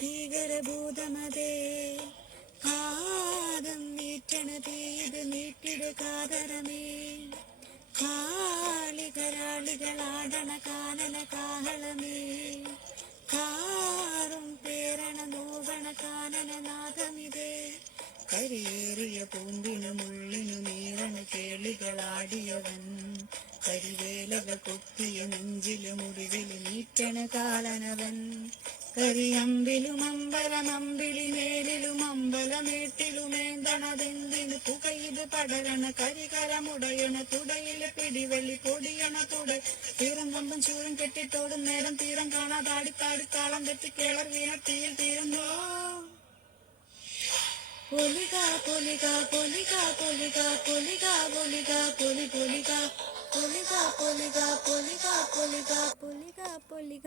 ഭീകരഭൂതമതേ കാതം നീറ്റണതേ ഇത് നീട്ടിട കാതരമേ കാളികരാളികളാടണ കാനന കാഹളമേ കാറും പേരണ നോവണ കാനനനാഥമിതേ കരിയേറിയ പൂമ്പിനു മുള്ളിനു നീറണ കേളികളാടിയവൻ കരിവേലകൾ കൊത്തിയ നെഞ്ചിലും മുറിവില് നീറ്റണ കാലനവൻ കരിയമ്പിലും അമ്പലമമ്പിളി മേലിലും അമ്പലമേട്ടിലുമേന്തണതെന്തിന് പുകയിത് പടരണ കരികരമുടയണ തുടയില് പിടിവെള്ളി പൊടിയണ തുട തീരം കമ്പം ചൂരം കെട്ടിത്തോടും നേരം തീരം കാണാതാടിത്താടി താളം തെറ്റി കേളർ വീണ തീയിൽ തീരുന്നോ പൊലിക പൊലിക പൊലിക പൊലിക പൊലിക പൊലിക പൊലി പൊലിക പൊലിക പൊലിക പൊലിക പൊലിക പൊലിക പൊലിക